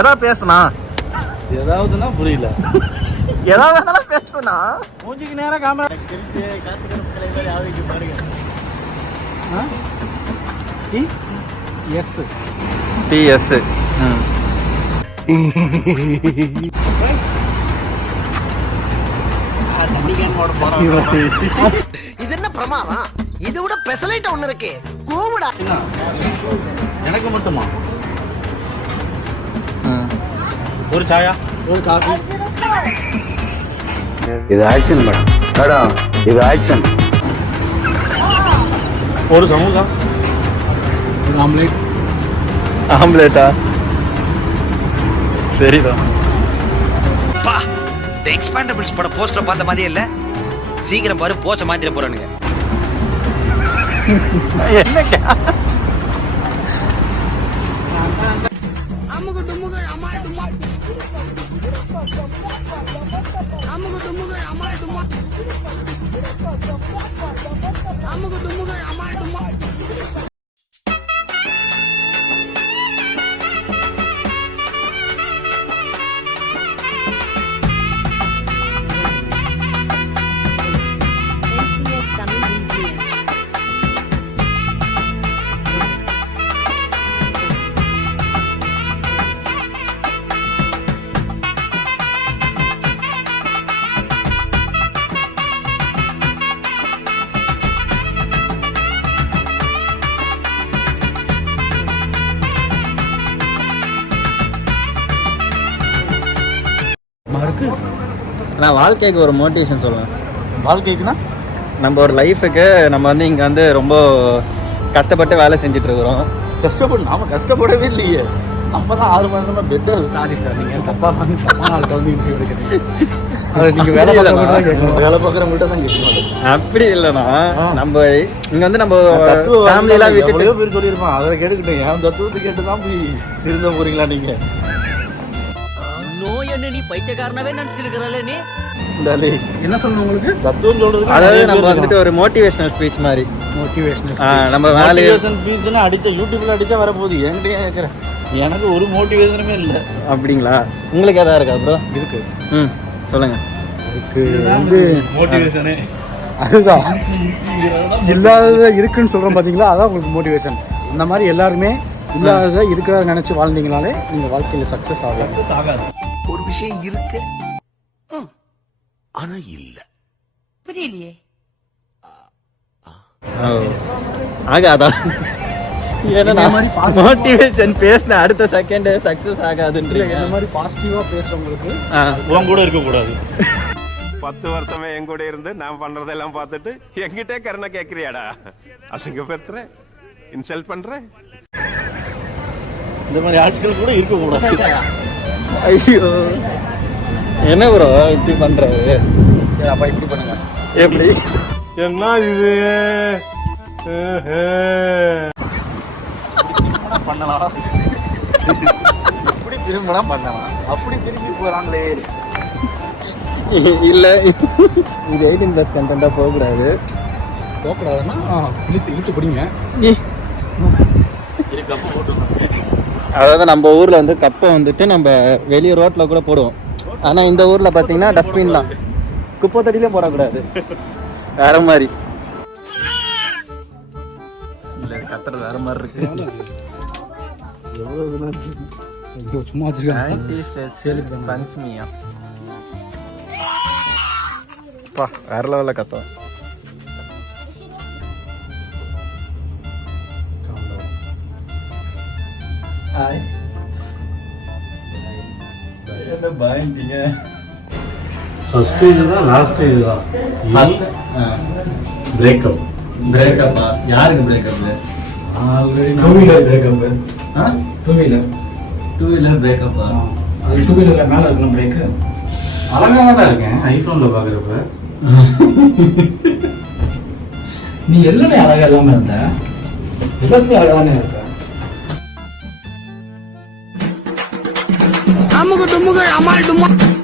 எதா பேசுனா ஏதாவதுன்னா புரியல. ஏதாவது வேணாலும் பேசுனா மூஞ்சிக்கு நேரா கேமரா தெரிஞ்சு காத்துக்கிற மாதிரி ஆவிக்கு பாருங்க. டிஎஸ் இது என்ன பிரமாதம்? இதை விட பெசலைட் ஒண்ணு இருக்கு. கூவுடா. எனக்கு மட்டுமா? ஒரு சாயா, ஒரு காஃபி. இது ஆக்ஷன் மேடம், இது ஆக்ஷன். ஒரு சமோசா, ஒரு ஆம்லேட். ஆம்லேட்டா? சரிதான். பா, இந்த எக்ஸ்பாண்டபிள்ஸ் பட போஸ்டர் பார்த்த மாதிரியே இல்ல. சீக்கிரம் பாரு, போச்ச மாத்திர போறானுங்க. என்ன நான் வாழ்க்கைக்கு ஒரு மோட்டிவேஷன் சொல்லுவேன். வாழ்க்கைக்குன்னா நம்ம ஒரு லைஃபுக்கு நம்ம வந்து இங்கே வந்து ரொம்ப கஷ்டப்பட்டு வேலை செஞ்சிட்ருக்குறோம். நாம கஷ்டப்படவே இல்லையே. நம்ம தான் 6 மாதமா பெட்டு. சாரி சார், நீங்கள் தப்பாக நாளுக்கு வந்து அதை நீங்கள் வேலை பார்க்குறவங்கள்ட்ட தான் கேட்கணும். அப்படி இல்லைண்ணா, நம்ம இங்கே வந்து நம்ம ஃபேமிலியெல்லாம் விட்டுட்டு பேர் சொல்லியிருப்பான். அதை கேட்டுக்கிட்டேன். என் தத்துவத்தை கேட்டு தான் போய் இருந்த போகிறீங்களா நீங்கள்? நீ பைத்தியக்காரனவே நினைச்சிருக்கிறல்ல நீ. என்ன சொல்லணும் உங்களுக்கு? தத்துவம் சொல்றது, அதாவது நம்ம வந்துட்டு ஒரு மோட்டிவேஷனல் ஸ்பீச் மாதிரி. நம்ம மோட்டிவேஷன் ஸ்பீச்னா அடிச்ச யூடியூப்ல அடிச்சா வரப்போகுது. என்கிட்டயே கேட்குறேன். எனக்கு ஒரு மோட்டிவேஷனுமே இல்லை. அப்படிங்களா? உங்களுக்கு எதாவது இருக்கா ப்ரோ? இருக்கு. சொல்லுங்க. இதுக்கு வந்து மோட்டிவேஷனே அதுதான். இல்லாதத இருக்குன்னு சொல்கிறோம் பார்த்தீங்களா, அதான் உங்களுக்கு மோட்டிவேஷன். அந்த மாதிரி எல்லாருமே இல்லாததை இருக்கிறத நினச்சி வாழ்ந்தீங்கனாலே நீங்கள் வாழ்க்கையில் சக்ஸஸ் ஆகாது. ஒரு விஷயம் இருக்கு, ஆனா இல்ல. புரியலையே. ஆகாதா? ஏன்னா மோட்டிவேஷன் பேசின அடுத்த செகண்ட் சக்சஸ் ஆகாதுன்றீங்க. இந்த மாதிரி பாசிட்டிவா பேசுறவங்களுக்கு உன் கூட இருக்க கூடாது. 10 வருஷமே என் கூட இருந்து நான் பண்றதெல்லாம் பார்த்துட்டு என்கிட்டே கருணை கேட்கிறியாடா? அசிங்கப்படுத்துற, இன்சல்ட் பண்ற. இந்த மாதிரி ஆட்கள் கூட இருக்க கூடாது. ஐயோ, என்ன ப்ரோ இப்படி பண்றாரு? சரி, அப்ப இப்படி பண்ணுங்க. எப்படி? என்ன இது? பண்ணலாம். இப்படி திரும்பலாம் பண்ணலாம். அப்படி திரும்பி போறாங்களே. இல்ல, இது 18+ கண்டென்ட்டா போகக்கூடாது. போகக்கூடாதுன்னா இழுத்து பிடிங்க. அதாவது நம்ம ஊர்ல வந்து கப்பை வந்துட்டு நம்ம வெளியே ரோட்ல கூட போடுவோம். ஆனா இந்த ஊர்ல பாத்தீங்கன்னா டஸ்ட்பின் தான். குப்பை தடியிலே போடக்கூடாது. வேற மாதிரி இல்ல, கத்துறது வேற மாதிரி இருக்கு. சும்மா வச்சிருக்காங்க. பஞ்ச்மியா வேற லெவல்ல கத்தோம். என்ன பயந்தீங்க? ஃபர்ஸ்ட் இதுதான், லாஸ்ட் இதுதான். First breakup. பிரேக்கப்பா? யாருக்கு breakup? Already 2 wheeler breakup. 2 wheeler. 2 wheeler பிரேக்கப்பா? அது 2 வீலர்ல மேல இருக்கணும் பிரேக். அழகாக தான் இருக்கேன் ஐஃபோன்ல பாக்குறப்ப. நீ எல்லாமே அழகா இல்லாம இருந்த, எல்லாத்தையும் அழகானே இருக்க. அம்முக்கு டும்முக்கு அம்மாள் டும்மா.